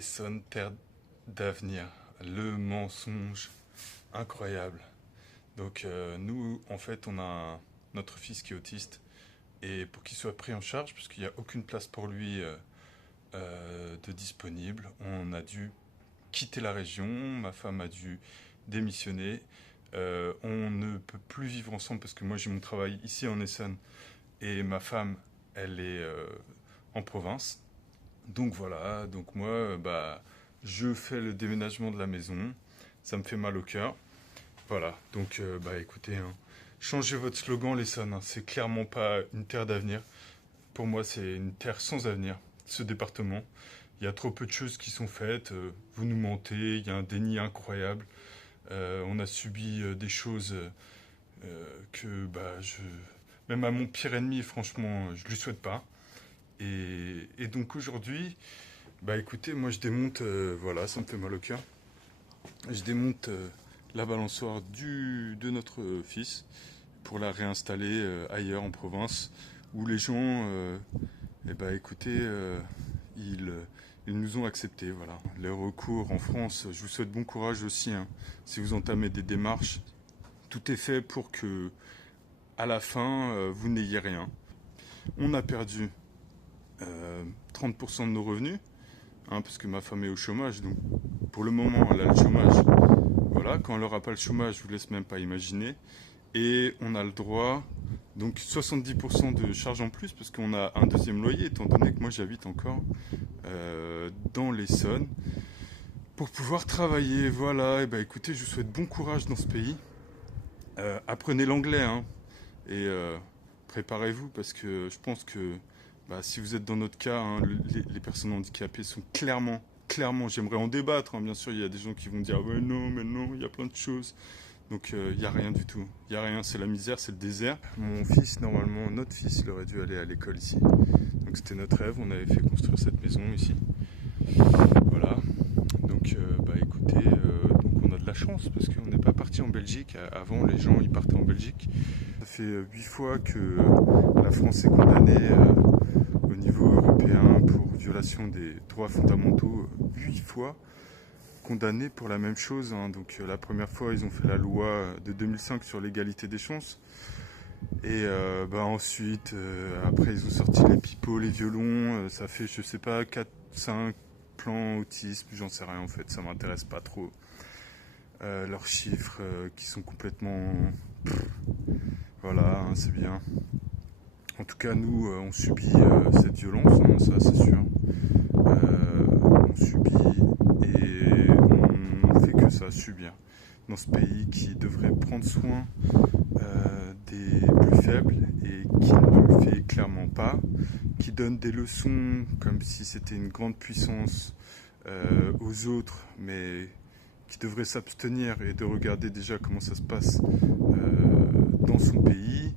l'Essonne, terre d'avenir, le mensonge incroyable. Donc nous, en fait, on a notre fils qui est autiste et pour qu'il soit pris en charge, parce qu'il n'y a aucune place pour lui de disponible, on a dû quitter la région, ma femme a dû démissionner. On ne peut plus vivre ensemble parce que moi j'ai mon travail ici en Essonne et ma femme, elle est en province. Donc voilà, donc moi, je fais le déménagement de la maison. Ça me fait mal au cœur. Voilà, donc écoutez, hein, changez votre slogan, l'Essonne. Hein, c'est clairement pas une terre d'avenir. Pour moi, c'est une terre sans avenir. Ce département, il y a trop peu de choses qui sont faites. Vous nous mentez, il y a un déni incroyable. On a subi des choses que même à mon pire ennemi, franchement, je lui souhaite pas. Et donc aujourd'hui, écoutez, moi je démonte, voilà, ça me fait mal au cœur. Je démonte la balançoire de notre fils pour la réinstaller ailleurs en province où les gens, écoutez, ils, ils nous ont acceptés, voilà. Les recours en France, je vous souhaite bon courage aussi, hein, si vous entamez des démarches. Tout est fait pour que, à la fin, vous n'ayez rien. On a perdu 30% de nos revenus, hein, parce que ma femme est au chômage, donc pour le moment elle a le chômage. Voilà, quand elle n'aura pas le chômage, je vous laisse même pas imaginer. Et on a le droit, donc 70% de charges en plus, parce qu'on a un deuxième loyer, étant donné que moi j'habite encore dans l'Essonne, pour pouvoir travailler. Voilà, et écoutez, je vous souhaite bon courage dans ce pays. Apprenez l'anglais, hein, et préparez-vous, parce que je pense que si vous êtes dans notre cas, hein, les personnes handicapées sont clairement, j'aimerais en débattre, hein, bien sûr, il y a des gens qui vont dire ah ouais, non, mais non, il y a plein de choses. Donc il n'y a rien du tout, il n'y a rien, c'est la misère, c'est le désert. Mon fils, normalement, notre fils, il aurait dû aller à l'école ici. Donc c'était notre rêve, on avait fait construire cette maison ici. Voilà, donc écoutez, donc on a de la chance parce qu'on n'est pas parti en Belgique. Avant, les gens ils partaient en Belgique. Ça fait 8 fois que la France est condamnée au niveau européen pour violation des droits fondamentaux. 8 fois condamnés pour la même chose. Hein. Donc la première fois, ils ont fait la loi de 2005 sur l'égalité des chances. Et ensuite, après, ils ont sorti les pipeaux, les violons. Ça fait, je sais pas, 4, 5 plans autisme. J'en sais rien en fait, ça m'intéresse pas trop. Leurs chiffres qui sont complètement... voilà, hein, c'est bien. En tout cas, nous, on subit cette violence, hein, ça c'est sûr. On subit et on fait que ça, subir. Dans ce pays qui devrait prendre soin des plus faibles et qui ne le fait clairement pas, qui donne des leçons comme si c'était une grande puissance aux autres, mais qui devrait s'abstenir et de regarder déjà comment ça se passe dans son pays.